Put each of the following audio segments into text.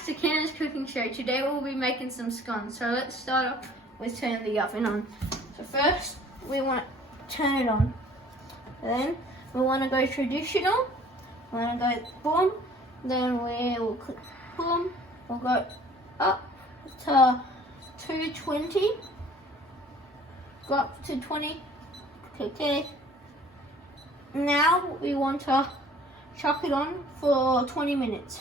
back to Ciaran's cooking show. Today we'll be making some scones. So let's start off with turning the oven on. So first we want to turn it on. Then we want to go traditional. We want to go boom. Then we will click boom. We'll go up to 220. Go up to 20. Okay. Now we want to chuck it on for 20 minutes.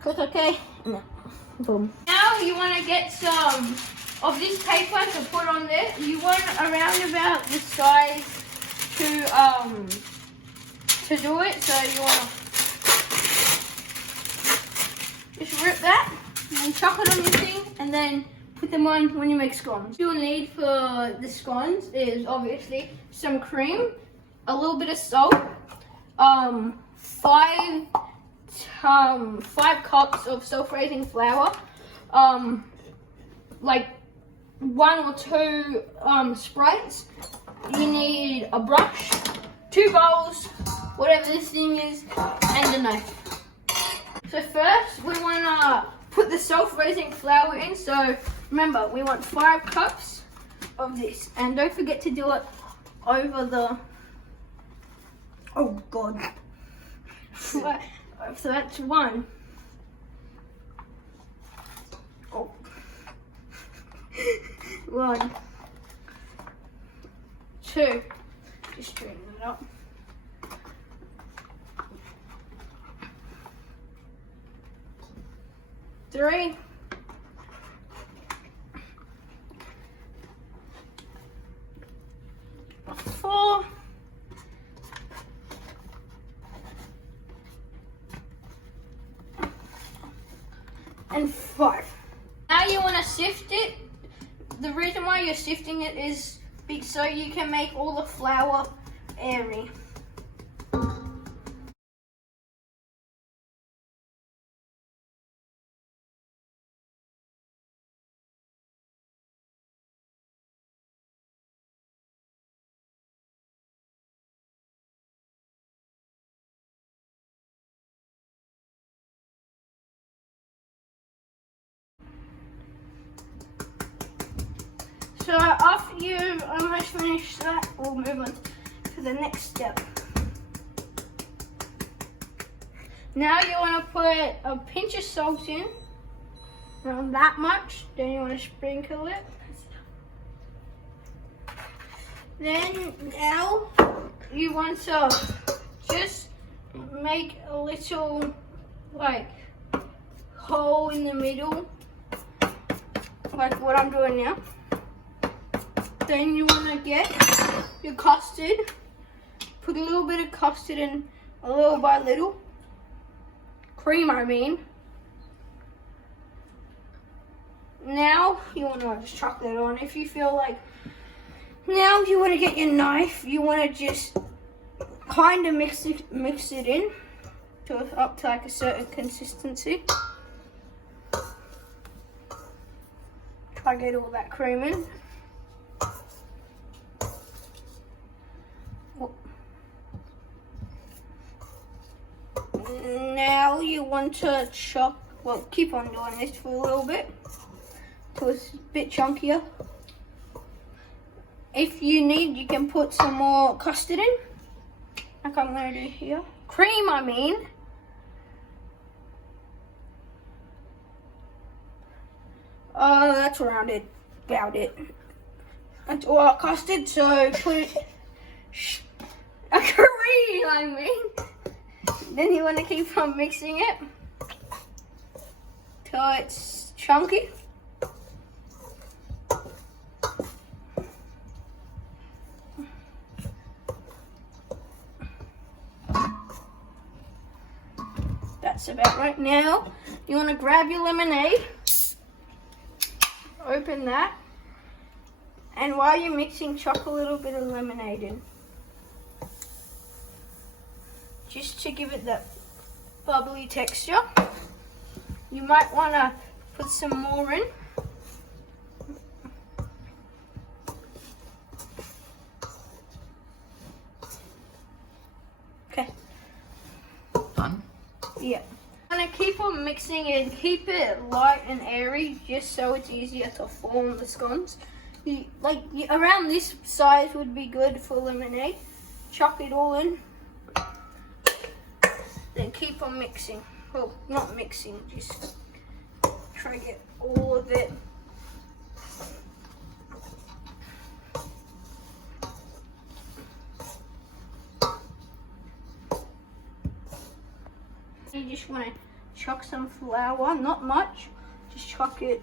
Click OK. No. Boom. Now you want to get some of this paper to put on there. You want around about the size to do it. So you want to just rip that and then chuck it on your thing and then put them on when you make scones. What you'll need for the scones is obviously some cream, a little bit of salt, 5 cups of self-raising flour, like 1 or 2 Sprites. You need a brush, 2 bowls, whatever this thing is, and a knife. So first we want to put the self-raising flour in. So remember, we want 5 cups of this, and don't forget to do it over the, oh god. So that's 1. Oh. 1, 2. Just straighten it up. 3. 4. And 5. Now you want to sift it. The reason why you're sifting it is so you can make all the flour airy. So after you've almost finished that, we'll move on to the next step. Now you want to put a pinch of salt in, around that much. Then you want to sprinkle it. Then now you want to just make a little like hole in the middle, like what I'm doing now. Then you want to get your custard, put a little bit of custard in, a little by little, cream I mean. Now you want to just chuck that on if you feel like. Now you want to get your knife, you want to just kind of mix it in to up to like a certain consistency. Try to get all that cream in. Now you want to keep on doing this for a little bit till it's a bit chunkier. If you need, you can put some more custard in, like I'm going to do here. Cream, I mean. That's around it, about it. That's all our custard, so put it, a cream, I mean. Then you want to keep on mixing it till it's chunky. That's about right. Now you want to grab your lemonade, open that, and while you're mixing, chuck a little bit of lemonade in. Just to give it that bubbly texture. You might want to put some more in. Yeah. I'm gonna keep on mixing and keep it light and airy, just so it's easier to form the scones. Around this size would be good for lemonade. Chuck it all in, then keep on mixing. Well, not mixing, just try to get all of it. You just want to chuck some flour, not much, just chuck it.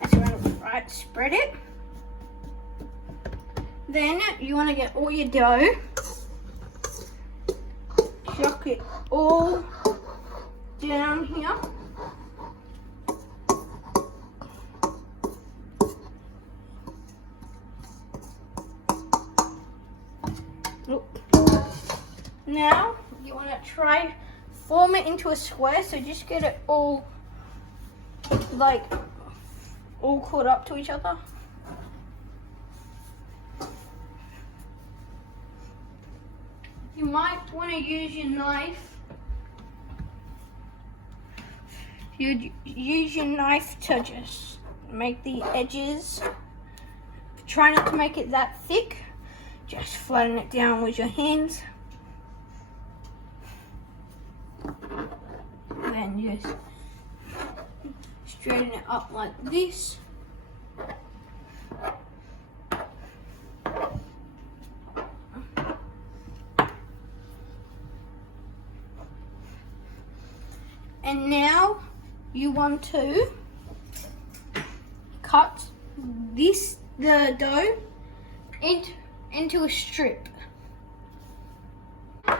That's right, spread it. Then you want to get all your dough, chuck it all down here. Now you want to try form it into a square, so just get it all caught up to each other. You might want to use your knife. You'd use your knife to just make the edges. Try not to make it that thick. Just flatten it down with your hands. Then just straighten it up like this. And now you want to cut the dough into a strip.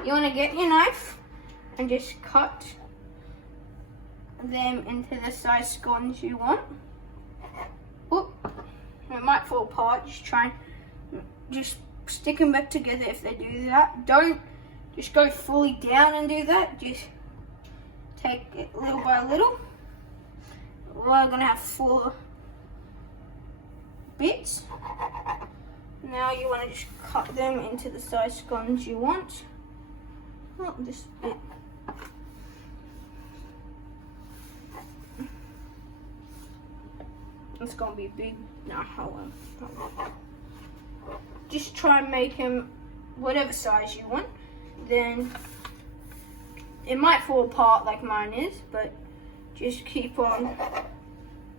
You want to get your knife and just cut them into the size scones you want. Whoop. It might fall apart. Just stick them back together if they do that. Don't just go fully down and do that. Just take it little by little. We're gonna have 4 bits. Now you want to just cut them into the size scones you want. Not this bit. It's gonna be big. No, hold on. Just try and make them whatever size you want. Then it might fall apart like mine is, but just keep on.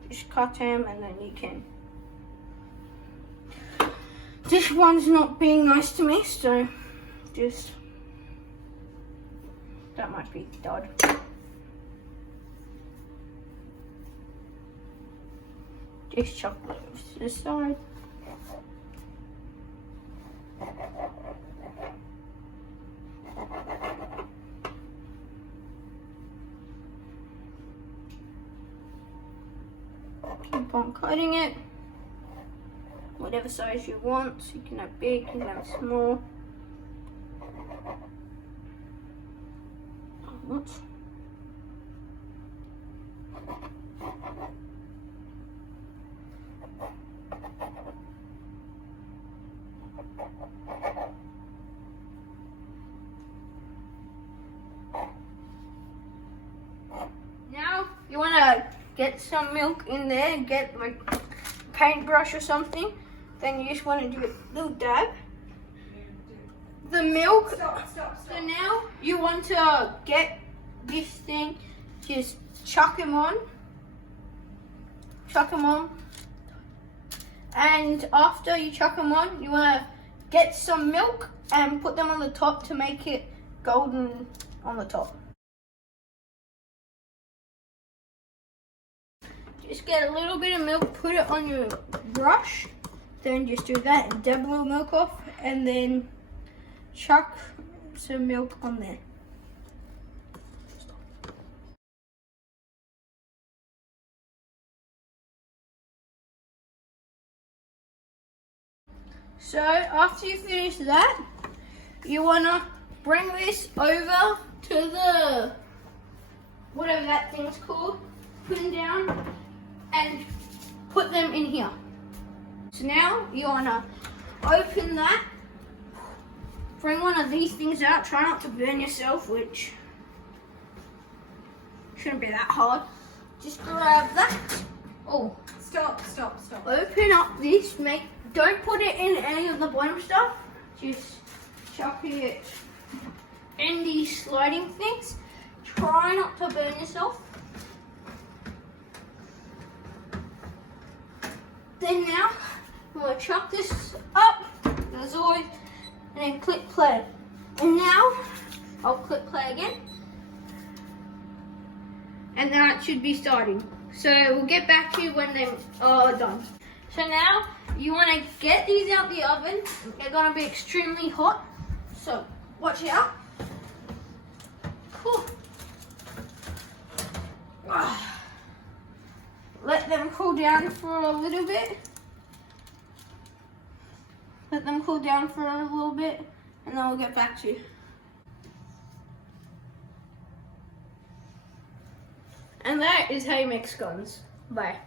Just cut them and then you can. This one's not being nice to me, so just. That might be dud. Just chuck those to the side. Keep on cutting it. Whatever size you want. So you can have big, you can have small. What? Now you want to get some milk in there, get like a paintbrush or something. Then you just want to do a little dab. The milk. Stop. So now you want to get this thing, just chuck them on. And after you chuck them on, you want to get some milk and put them on the top to make it golden on the top. Just get a little bit of milk, put it on your brush, then just do that and dab a little milk off, and then chuck some milk on there. So after you finish that, you want to bring this over to the, whatever that thing's called, put them down and put them in here. So now you want to open that, bring one of these things out, try not to burn yourself, which Shouldn't be that hard. Just grab that. Oh, Stop. open up this. Don't put it in any of the bottom stuff. Just chuck it in these sliding things. Try not to burn yourself. Then now, I'm going to chuck this up, as always, and then click play. And now, I'll click play again. And that should be starting. So we'll get back to you when they are done. So now, you want to get these out the oven. They're going to be extremely hot. So, watch out. Whew. Let them cool down for a little bit. Let them cool down for a little bit, and then we'll get back to you. And that is how you make scones. Bye.